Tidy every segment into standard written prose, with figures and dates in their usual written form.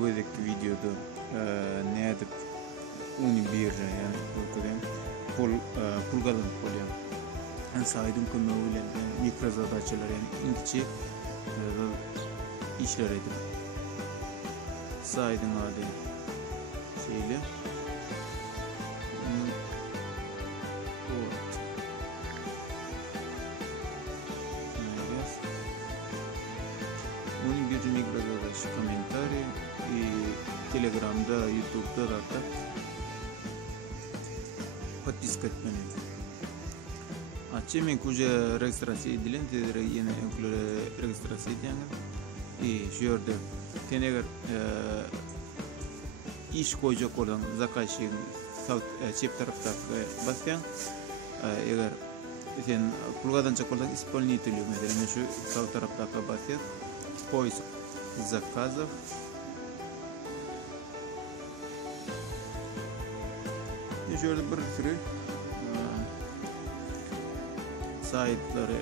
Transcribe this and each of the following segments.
bu edeki videoda ne edip uni bir yani pul kazanıp oluyor. Yani saydım konuğuyla mikro zadacılar yani ince işler edip saydım hadi şeyle. Bunun bir mikro zadaşı komentari Telegram'da, YouTube'da da подписка etmeni. Açayım kuca registrasyon edilen de yine registrasyon edilen şu yerde tenegar iş koyacak olan zakazчик çift tarafta basyan eğer sen pulgadan çakoldan исполнителю mesela şu sağ tarafta basyan поиск заказов. Şöyle bir sürü saytları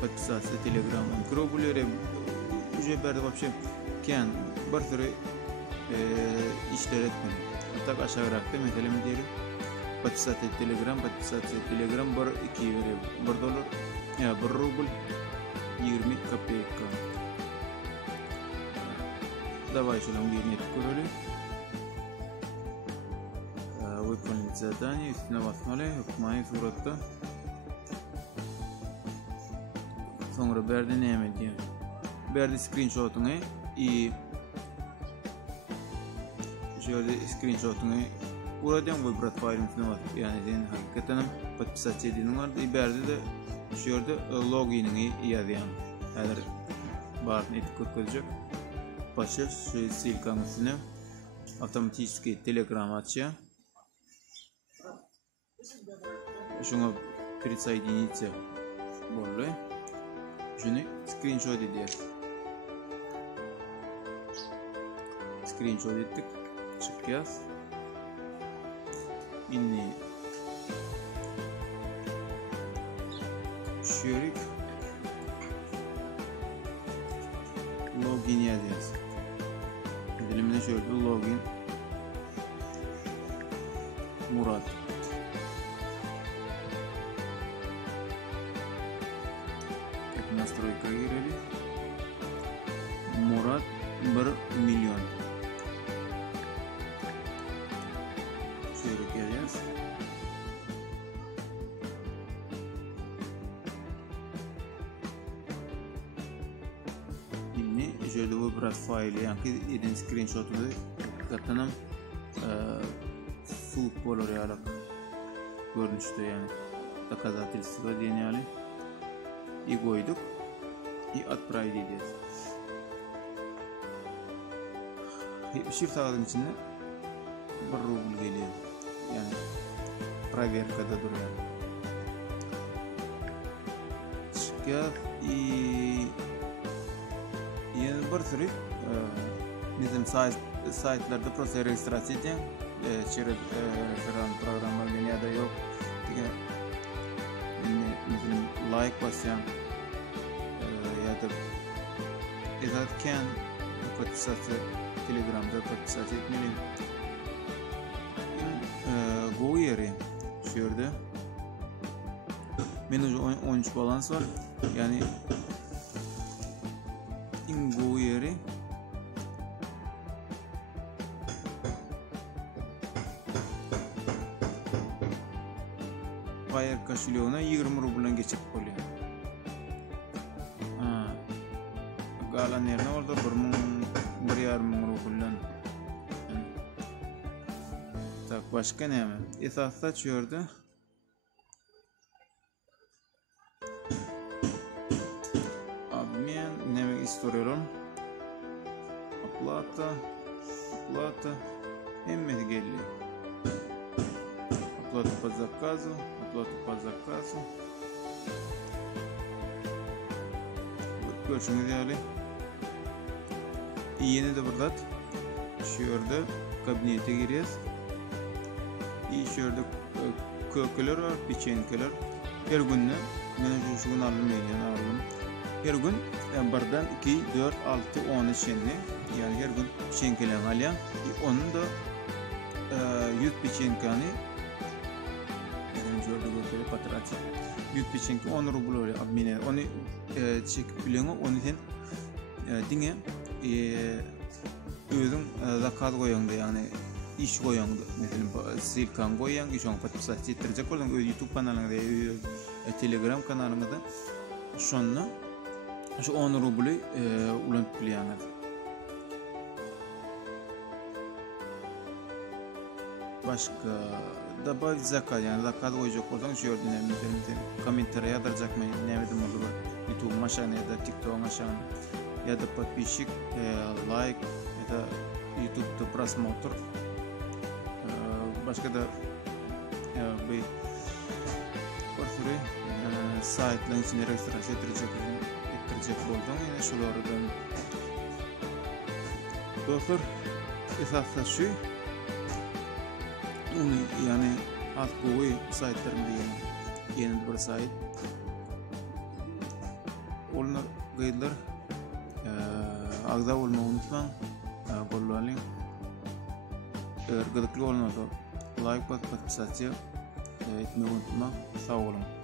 подписаться Telegram'ın grupları уже bir вообще kan bir sürü işler etmeli. Hatta aşağı bıraktı mesela mi diyelim подписаться Telegram 1-2 veriyor. $1 ya $1 20 копейка. Давай еще нам где-нибудь курили. Выполнить задание, üstüne basmalı, okumayı suratta. Sonra berdi ne yemek diye. Berdi screenshot'unu şöyle screenshot'unu buradan выбрать файлın üstüne bas. Yani senin hakikaten подписать edin var. Berdi de şurada login'ini yazayım. Eğer barın etik koyacak. Başa şu ссылканың üstüne автоматически Telegram açıyor. Şuna присоединиться более. Şunu screenshot ediyoruz. Screenshot ettik. Çıkıyoruz. İnni şörik login yazıyoruz. Dilimde şöyle login Murat. Настройка gireli. Murat 1 milyon. Şöyle geliyoruz. Şimdi şöyle bu biraz faili yani edin screenshot'u katanım futbol olarak görünüşte yani doказательство deneyali. И koyduk. И отправить edeceğiz. Şir sağladığın içinde $1 geliyor. Yani проверкада duruyor. Çıkıyor. Yani bir sürü bizim saytlarda просто registrasyon edeceğim. Через programlar dünyada yok. Mesela like basacağım. Ya da ederken подписаться Telegram'da подписаться etmeliyim. Go yeri şurada. Benim 13 balans var. Yani Go yeri Payer кошелегine 20 rublen geçip koyuyor. Galan yerine orada 1,5 rublen. Tak başka ne mi? Esasda açıyordu. Обмен ne demek istiyorum? Оплата emmedi geliyor. Оплата по заказу. Görüşmek üzere. Yeni de burada şurada kabinete giriyoruz. Şurada kökler var, pechenkeler. Her gün ben şu gün aldım. Her gün birden 2, 4, 6, 10 şenli yani her gün pechenkeler alyan. Onun da 100 pechenkanı gördüğü patrati 100 pechenke 10 rubl oluyor abmine. Onu çekip biliyor mu? Onu sen dinle özün zakat koyuyordu yani iş koyuyordu. Mesela silkan koyan, iş on patpisat ettirecek olan YouTube kanalında, Telegram kanalında şonla şu 10 rubl ulan biliyorlar. Başka da bazı zakat yani zakat koyacak olan şu yönden mesela komentarya yazacak mı ne dedim olur YouTube maşana ya da TikTok maşana ya da подписчик like ya da YouTube'da просмотр başka da bir portföy saytların içine registrasyon ettirecek oldum yine şulardan dostlar esasda şu yani alt boyu saytlarında yeni bir sayt onlar gayetler ağda olma unutmam gollalım gıdıklı olmadı like pat pat satıyor etmeyi unutma sağ olun.